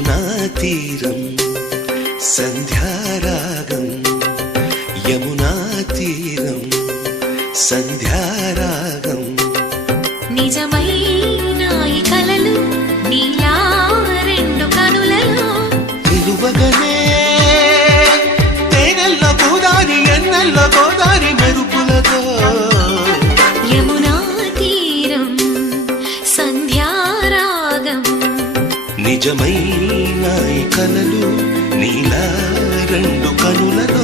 యమునా తీరం సంధ్యారాగం యమునా తీరం సంధ్యారాగం నిజమైన ఈ కలలు నీలా రెండు కనులలో నిలువగనే తేనెల్లో గోదారి ఎన్నెల్లో గోదారి మెరుపులతో యమునా తీరం సంధ్యారాగం నిజమైన ఈ కలలు నీలా రెండు కనులలో